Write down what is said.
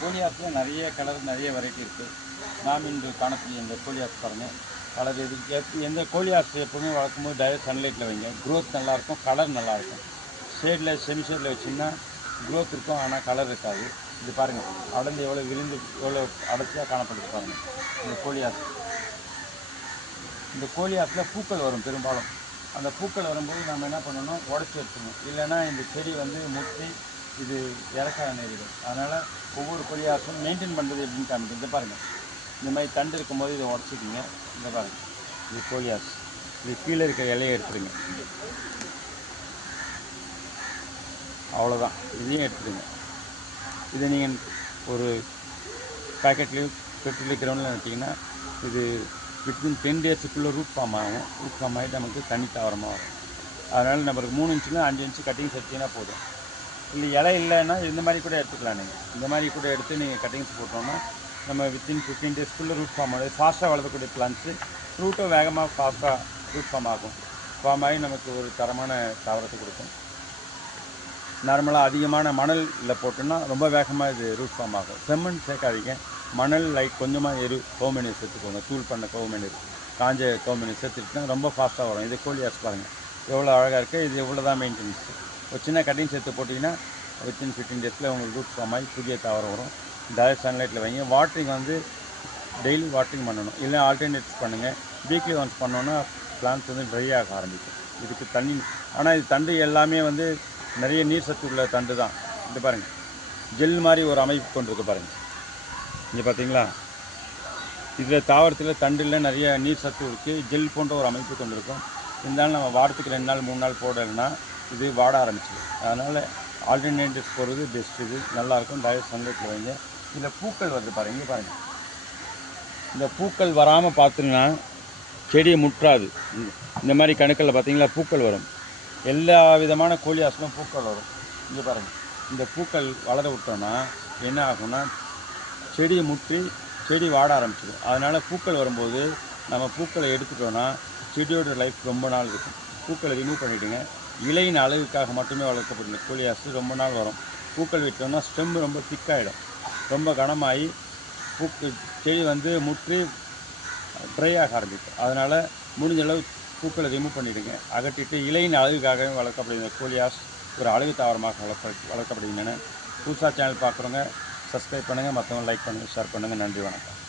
கோலியாஸில் நிறைய கலர் நிறைய வெரைட்டி இருக்குது. நாம் இன்று காணக்கூடிய இந்த கோலியாஸ் பாருங்கள், கலர் இதுக்கு எந்த கோலியாஸ் எப்போவுமே வளர்க்கும்போது டைரக்ட் சன்லைட்டில் வைங்க. க்ரோத் நல்லாயிருக்கும், கலர் நல்லாயிருக்கும். ஷேடில் செமி ஷேடில் வச்சிங்கன்னா க்ரோத் இருக்கும், ஆனால் கலர் இருக்காது. இது பாருங்கள், அடர்ந்து எவ்வளோ விரிந்து எவ்வளோ அடர்த்தியாக காணப்படுது பாருங்கள் இந்த கோலியாஸ். இந்த கோலியாஸில் பூக்கள் வரும் பெரும்பாலும். அந்த பூக்கள் வரும்போது நம்ம என்ன பண்ணணும், உடச்சி எடுத்துக்கணும். இல்லைன்னா இந்த செடி வந்து முற்றி இது இறக்க நேரிடும். அதனால் ஒவ்வொரு கோலியாஸும் மெயின்டைன் பண்ணுறது எப்படின்னு காமிக்கும். இதை பாருங்கள், இந்த மாதிரி தண்டு இருக்கும்போது இதை உடச்சிக்கிங்க. இந்த பாருங்கள், இது கோலியாஸ். இது கீழே இருக்க இலையை எடுத்துருங்க, அவ்வளோதான். இதையும் எடுத்துடுங்க. இதை நீங்கள் ஒரு பேக்கெட்லேயும் பெட்ரோல் கிரவுண்டில் வச்சிங்கன்னா இது வித்தின் 10 டேஸுக்குள்ளே ரூட் ஃபார்ம் ஆகும். ரூட் ஃபார்ம் ஆகிட்டு நமக்கு தண்ணி தாவரமாக வரும். அதனால் நம்மளுக்கு 3 இன்ச்சுனா 5 இன்ச்சு கட்டிங்ஸ் எடுத்திங்கன்னா போதும். இல்லை இலை இல்லைன்னா இந்த மாதிரி கூட எடுத்துக்கலாம். நீங்கள் இந்த மாதிரி கூட எடுத்து நீங்கள் கட்டிங்ஸ் போட்டோன்னா நம்ம வித்தின் 15 டேஸ்க்குள்ளே ரூட் ஃபார்ம் ஆகுது. ஃபாஸ்ட்டாக வளர்க்கக்கூடிய பிளான்ஸு ரூட்டும் வேகமாக ஃபாஸ்ட்டாக ரூட் ஃபார்ம் ஆகும். ஃபார்ம் ஆகி நமக்கு ஒரு தரமான தாவரத்தை கொடுக்கும். நார்மலாக அதிகமான மணலில் போட்டோன்னா ரொம்ப வேகமாக இது ரூட் ஃபார்ம் ஆகும். செம்மண் சேர்க்காதீங்க, மணல் லைட் கொஞ்சமாக கவுமேனி சேர்த்துக்கோங்க. தூள் பண்ண கவுமேனி, காஞ்ச கவுமேனி சேர்த்துட்டுனா ரொம்ப ஃபாஸ்ட்டாக வரும். இது கோலியாஸ் பாருங்கள் எவ்வளோ அழகாக இருக்குது. இது எவ்வளோ தான் மெயின்டெனன்ஸ். ஒரு சின்ன கட்டிங் சேர்த்து போட்டிங்கன்னா வித்தின் 15 டேஸில் உங்களுக்கு ரூட் ஃபார்ம் ஆகி புதிய தாவரம் வரும். டைரக்ட் சன்லைட்டில் வைங்க. வாட்டரிங் வந்து டெய்லி வாட்டரிங் பண்ணணும், இல்லை ஆல்டர்னேட்ஸ் பண்ணுங்கள். வீக்லி ஒன்ஸ் பண்ணோன்னா பிளான்ஸ் வந்து ட்ரை ஆக ஆரம்பிக்கும். இதுக்கு தண்ணி, ஆனால் இது தண்டு எல்லாமே வந்து நிறைய நீர் சத்து உள்ள தண்டு தான். இது பாருங்கள், ஜெல் மாதிரி ஒரு அமைப்பு கொண்டிருக்கு பாருங்கள். இங்கே பார்த்தீங்களா, இதில் தாவரத்தில் தண்டில் நிறைய நீர் சத்து இருக்குது. ஜெல் போன்ற ஒரு அமைப்பு கொண்டிருக்கும். இருந்தாலும் நம்ம வாரத்துக்கு 2 நாள் 3 நாள் போடலைன்னா இது வாட ஆரம்பிச்சிடும். அதனால் ஆல்டர்னேட்டிவ்ஸ் போடுறது பெஸ்ட். இது நல்லாயிருக்கும். டைரக்ட் சன்லைட்டில் வைங்க. இதில் பூக்கள் வருது பாருங்கள். இங்கே பாருங்கள், இந்த பூக்கள் வராமல் பார்த்துன்னா செடியை முற்றாது. இந்த மாதிரி கணுக்களில் பார்த்தீங்களா பூக்கள் வரும். எல்லா விதமான கோலியாஸ்லும் பூக்கள் வரும். இங்கே பாருங்கள், இந்த பூக்கள் வளர விட்டோன்னா என்ன ஆகும்னா செடியை முற்றி செடி வாட ஆரம்பிச்சிடும். அதனால் பூக்கள் வரும்போது நம்ம பூக்களை எடுத்துட்டோன்னா செடியோட லைஃப் ரொம்ப நாள் இருக்கும். பூக்களை ரிமூவ் பண்ணிவிடுங்க. இலையின் அழகுக்காக மட்டுமே வளர்க்கப்படுற கோலியாஸ் ரொம்ப நாள் வரும். பூக்கள் விட்டோம்னா ஸ்டெம் ரொம்ப திக்காகிடும், ரொம்ப கனமாகி செடி வந்து முற்றி ட்ரை ஆக ஆரம்பிக்கும். அதனால் முடிஞ்ச அளவு பூக்களை ரிமூவ் பண்ணிவிடுங்க, அகற்றிட்டு. இலையின் அழகுக்காகவே வளர்க்கப்படுகிற கோலியாஸ் ஒரு அழகு தாவரமாக வளர்க்கப்படுகின்றன. புதுசாக சேனல் பார்க்குறவங்க சப்ஸ்கிரைப் பண்ணுங்கள், மற்றவங்க லைக் பண்ணுங்கள், ஷேர் பண்ணுங்கள். நன்றி, வணக்கம்.